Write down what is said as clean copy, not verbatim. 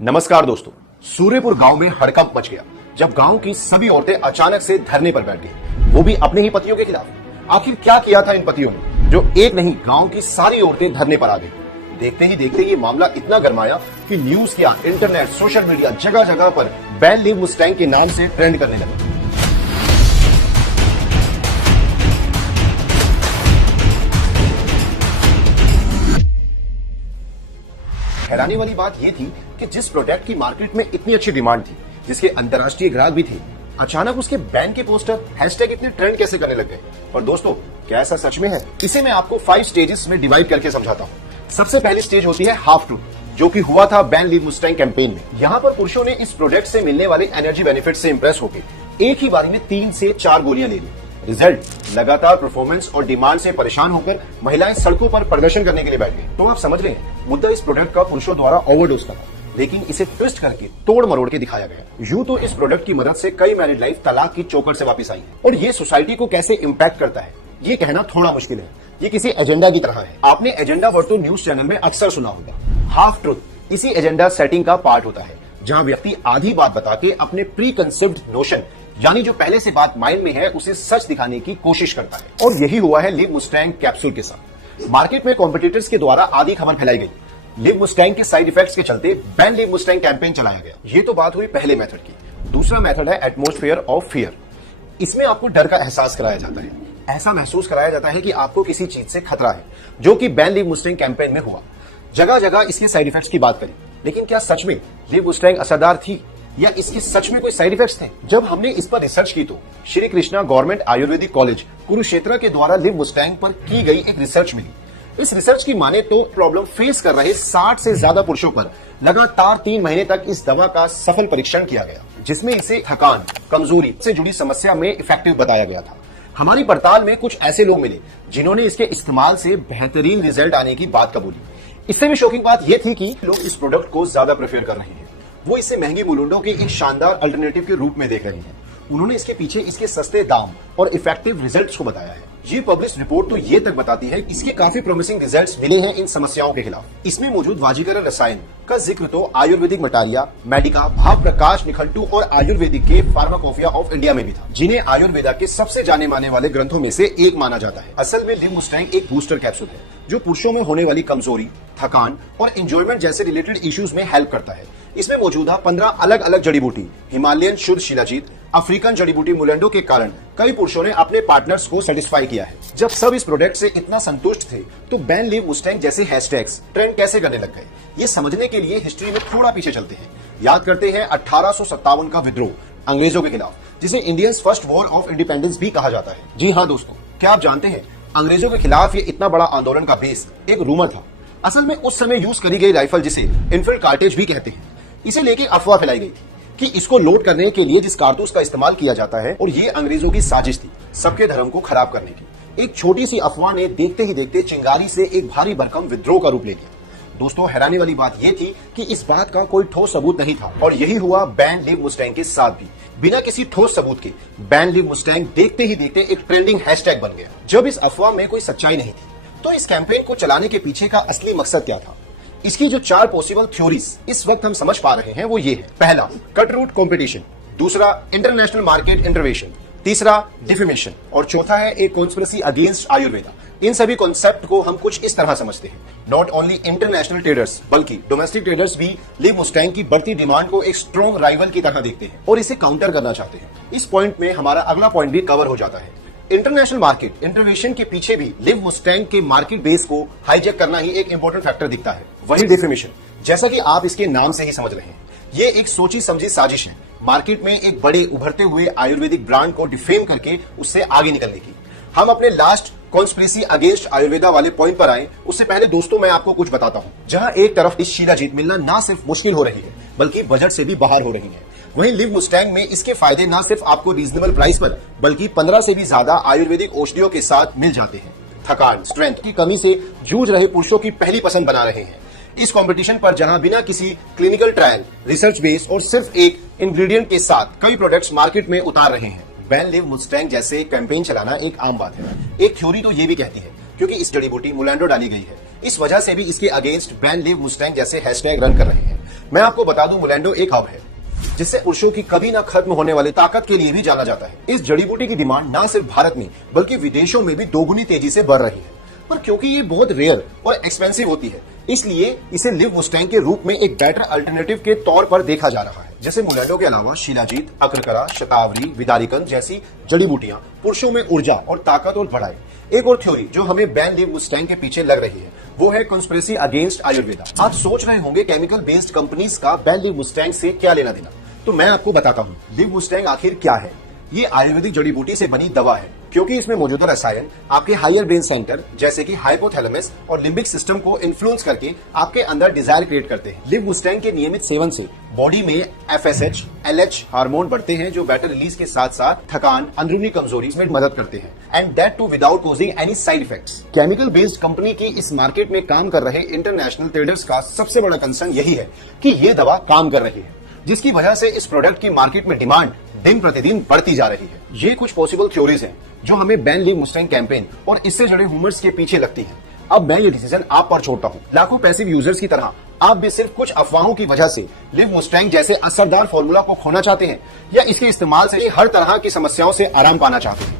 नमस्कार दोस्तों। सूर्यपुर गांव में हड़कंप मच गया जब गांव की सभी औरतें अचानक से धरने पर बैठ गई, वो भी अपने ही पतियों के खिलाफ। आखिर क्या किया था इन पतियों ने जो एक नहीं गांव की सारी औरतें धरने पर आ गई। देखते ही देखते ये मामला इतना गरमाया कि न्यूज क्या, इंटरनेट, सोशल मीडिया जगह जगह पर बैन लीव मुस्टैंग के नाम से ट्रेंड करने लगा। हैरानी वाली बात यह थी कि जिस प्रोडक्ट की मार्केट में इतनी अच्छी डिमांड थी, जिसके अंतर्राष्ट्रीय ग्राहक भी थे, अचानक उसके बैन के पोस्टर, हैशटैग इतने ट्रेंड कैसे करने लग गए। और दोस्तों, क्या ऐसा सच में है? इसे मैं आपको 5 स्टेजेस में डिवाइड करके समझाता हूँ। सबसे पहली स्टेज होती है हाफ ट्रूथ, जो कि हुआ था बैन लीव मुस्टैंग कैंपेन में। यहाँ पर पुरुषों ने इस प्रोडक्ट से मिलने वाले एनर्जी बेनिफिट से इंप्रेस होकर एक ही बारी में 3 से 4 गोलियां ले ली। रिजल्ट, लगातार परफॉर्मेंस और डिमांड से परेशान होकर महिलाएं सड़कों पर प्रदर्शन करने के लिए बैठ गई। तो आप समझ रहे हैं, मुद्दा इस प्रोडक्ट का पुरुषों द्वारा ओवरडोज का था, लेकिन इसे ट्विस्ट करके तोड़ मरोड़ के दिखाया गया। यूं तो इस प्रोडक्ट की मदद से कई मैरिड लाइफ तलाक की चौकट से वापस आई है, और ये सोसाइटी को कैसे इंपैक्ट करता है ये कहना थोड़ा मुश्किल है। ये किसी एजेंडा की तरह है। आपने एजेंडा वर्ड तो न्यूज चैनल में अक्सर सुना होगा। हाफ ट्रूथ इसी एजेंडा सेटिंग का पार्ट होता है, जहां व्यक्ति आधी बात बता के अपने प्री कंसेप्ट नोशन, यानी जो पहले से बात माइंड में है, उसे सच दिखाने की कोशिश करता है। और यही हुआ है लीव मुस्टैंग कैप्सूल के साथ। मार्केट में कॉम्पिटिटर्स के द्वारा आधी खबर फैलाई गई। लीव मुस्टैंग के साइड इफेक्ट्स के चलते बैन लीव मुस्टैंग कैंपेन चलाया गया। ये तो बात हुई पहले मेथड की। दूसरा मेथड है एटमॉस्फेयर ऑफ फियर। इसमें आपको डर का एहसास कराया जाता है। ऐसा महसूस कराया जाता है कि आपको किसी चीज से खतरा है, जो कि बैन लीव मुस्टैंग कैंपेन में हुआ। जगह जगह इसके साइड इफेक्ट्स की बात करी, लेकिन क्या सच में लीव मुस्टैंग असरदार थी या इसके सच में कोई साइड इफेक्ट्स थे? जब हमने इस पर रिसर्च की तो श्री कृष्णा गवर्नमेंट आयुर्वेदिक कॉलेज कुरुक्षेत्र के द्वारा लीव मुस्टैंग पर की गई एक रिसर्च मिली। इस रिसर्च की माने तो प्रॉब्लम फेस कर रहे 60 से ज्यादा पुरुषों पर लगातार 3 महीने तक इस दवा का सफल परीक्षण किया गया, जिसमें इसे थकान, कमजोरी से जुड़ी समस्या में इफेक्टिव बताया गया था। हमारी पड़ताल में कुछ ऐसे लोग मिले जिन्होंने इसके इस्तेमाल से बेहतरीन रिजल्ट आने की बात कबूली। इससे भी शॉकिंग बात यह थी कि लोग इस प्रोडक्ट को ज्यादा प्रेफर कर रहे हैं। वो इसे महंगी मुलुंडों के एक शानदार अल्टरनेटिव के रूप में देख रहे हैं। उन्होंने इसके पीछे इसके सस्ते दाम और इफेक्टिव रिजल्ट्स को बताया है। ये पब्लिश रिपोर्ट तो ये तक बताती है कि इसके काफी प्रॉमिसिंग रिजल्ट्स मिले हैं इन समस्याओं के खिलाफ। इसमें मौजूद वाजीकरण रसायन का जिक्र तो आयुर्वेदिक मटारिया, मेडिका, भाव प्रकाश निखंटू और आयुर्वेदिक के फार्माकोपिया ऑफ इंडिया में भी था, जिन्हें आयुर्वेदा के सबसे जाने माने वाले ग्रंथों में से एक माना जाता है। असल में लीव मुस्टैंग एक बूस्टर कैप्सूल है, जो पुरुषों में होने वाली कमजोरी, थकान और एंजॉयमेंट जैसे रिलेटेड इश्यूज में हेल्प करता है। इसमें मौजूदा 15 अलग अलग जड़ी बूटी, हिमालयन शुद्ध शिलाजीत, अफ्रीकन जड़ी बूटी मुलंडो के कारण कई पुरुषों ने अपने पार्टनर्स को सेटिस्फाई किया है। जब सब इस प्रोडक्ट से इतना संतुष्ट थे, तो बैन लीव मुस्टैंग जैसे हैशटैग्स ट्रेंड कैसे करने लग गए? ये समझने के लिए हिस्ट्री में थोड़ा पीछे चलते हैं। याद करते हैं 1857 का विद्रोह अंग्रेजों के खिलाफ, जिसे Indians first war of independence भी कहा जाता है। जी हाँ दोस्तों, क्या आप जानते हैं अंग्रेजों के खिलाफ ये इतना बड़ा आंदोलन का बेस एक रूमर था। असल में उस समय यूज करी गई राइफल, जिसे इनफिल्ड कार्टेज भी कहते हैं, इसे लेके अफवाह फैलाई गई कि इसको लोड करने के लिए जिस कारतूस का इस्तेमाल किया जाता है, और ये अंग्रेजों की साजिश थी सबके धर्म को खराब करने की। एक छोटी सी अफवाह ने देखते ही देखते चिंगारी से एक भारी भरकम विद्रोह का रूप ले लिया। दोस्तों, हैरानी वाली बात यह थी कि इस बात का कोई ठोस सबूत नहीं था, और यही हुआ बैन लीव मुस्टैंग के साथ भी। बिना किसी ठोस सबूत के बैन लीव मुस्टैंग देखते ही देखते एक ट्रेंडिंग हैशटैग बन गया। जब इस अफवाह में कोई सच्चाई नहीं थी, तो इस कैंपेन को चलाने के पीछे का असली मकसद क्या था? इसकी जो 4 पॉसिबल थ्योरीज इस वक्त हम समझ पा रहे हैं, वो ये है। पहला, कट रूट कंपटीशन। दूसरा, इंटरनेशनल मार्केट इंटरवेंशन। तीसरा, डिफेमेशन। और चौथा है एक कॉन्स्पिरेसी अगेंस्ट आयुर्वेदा। इन सभी कॉन्सेप्ट को हम कुछ इस तरह समझते हैं। नॉट ओनली इंटरनेशनल ट्रेडर्स, बल्कि डोमेस्टिक ट्रेडर्स भी लीव मुस्टैंग की बढ़ती डिमांड को एक स्ट्रॉन्ग राइवल की तरह देखते हैं और इसे काउंटर करना चाहते हैं। इस पॉइंट में हमारा अगला पॉइंट भी कवर हो जाता है। इंटरनेशनल मार्केट इंटरवेंशन के पीछे भी लीव मुस्टैंग के मार्केट बेस को हाईजैक करना ही एक इंपॉर्टेंट फैक्टर दिखता है। वही डिफेमेशन, जैसा कि आप इसके नाम से ही समझ रहे हैं, ये एक सोची समझी साजिश है मार्केट में एक बड़े उभरते हुए आयुर्वेदिक ब्रांड को डिफेम करके उससे आगे निकलने की। हम अपने लास्ट कॉन्स्पिरेसी अगेंस्ट आयुर्वेदा वाले पॉइंट पर आए, उससे पहले दोस्तों मैं आपको कुछ बताता हूं। जहां एक तरफ इस शिलाजीत मिलना ना सिर्फ मुश्किल हो रही है, बल्कि बजट से भी बाहर हो रही है, वहीं लीव मुस्टैंग में इसके फायदे ना सिर्फ आपको रीजनेबल प्राइस पर, बल्कि 15 से भी ज्यादा आयुर्वेदिक औषधियों के साथ मिल जाते हैं। थकान, स्ट्रेंथ की कमी से जूझ रहे पुरुषों की पहली पसंद बना रहे हैं। इस कंपटीशन पर जहां बिना किसी क्लिनिकल ट्रायल, रिसर्च बेस और सिर्फ एक इंग्रेडिएंट के साथ कई प्रोडक्ट्स मार्केट में उतार रहे हैं, बैन लीव मुस्टैंग जैसे कैंपेन चलाना एक आम बात है। एक थ्योरी तो ये भी कहती है, क्योंकि इस जड़ी बूटी मुलैंडो डाली गई है, इस वजह से भी इसके अगेंस्ट बैन लीव मुस्टैंग जैसे हैशटैग रन कर रहे हैं। मैं आपको बता दूं, मुलेंडो एक हब है जिससे पुरुषों की कभी ना खत्म होने वाली ताकत के लिए भी जाना जाता है। इस जड़ी बूटी की डिमांड ना सिर्फ भारत में बल्कि विदेशों में भी दोगुनी तेजी से बढ़ रही है। पर क्योंकि ये बहुत रेयर और एक्सपेंसिव होती है, इसलिए इसे लिव मुस्टैंग के रूप में एक बेटर अल्टरनेटिव के तौर पर देखा जा रहा है। जैसे मुलेंडो के अलावा शिलाजीत, अक्रकरा, शतावरी, विदारिकन जैसी जड़ी बूटियां पुरुषों में ऊर्जा और ताकत और बढ़ाए। एक और थ्योरी जो हमें बैन लिव मुस्टैंग के पीछे लग रही है वो है कंस्पिरेसी अगेंस्ट आयुर्वेदा। आप सोच रहे होंगे केमिकल बेस्ड कंपनीज का बैन लिव मुस्टैंग से क्या लेना देना, तो मैं आपको बताता हूँ लिव मुस्टैंग आखिर क्या है। ये आयुर्वेदिक जड़ी बूटी से बनी दवा है क्योंकि इसमें मौजूदा रसायन आपके हायर ब्रेन सेंटर जैसे कि हाइपोथैलेमस और लिम्बिक सिस्टम को इन्फ्लुएंस करके आपके अंदर डिजायर क्रिएट करते हैं। लिव मुस्टैंग के नियमित सेवन से बॉडी में FSH, LH हार्मोन बढ़ते हैं जो बेटर रिलीज के साथ साथ थकान, अंदरूनी कमजोरी में मदद करते हैं, and that too without causing any side effects. Chemical based company की इस मार्केट में काम कर रहे इंटरनेशनल ट्रेडर्स का सबसे बड़ा कंसर्न यही है कि ये दवा काम कर रही है, जिसकी वजह से इस प्रोडक्ट की मार्केट में डिमांड दिन प्रतिदिन बढ़ती जा रही है। ये कुछ पॉसिबल थ्योरीज हैं जो हमें बैन लिव मुस्टैंग कैंपेन और इससे जुड़े ह्यूमर्स के पीछे लगती हैं। अब मैं ये डिसीजन आप पर छोड़ता हूँ। लाखों पैसिव यूजर्स की तरह आप भी सिर्फ कुछ अफवाहों की वजह से लिव मुस्टैंग जैसे असरदार फॉर्मूला को खोना चाहते हैं या इसके इस्तेमाल से हर तरह की समस्याओं से आराम पाना चाहते हैं।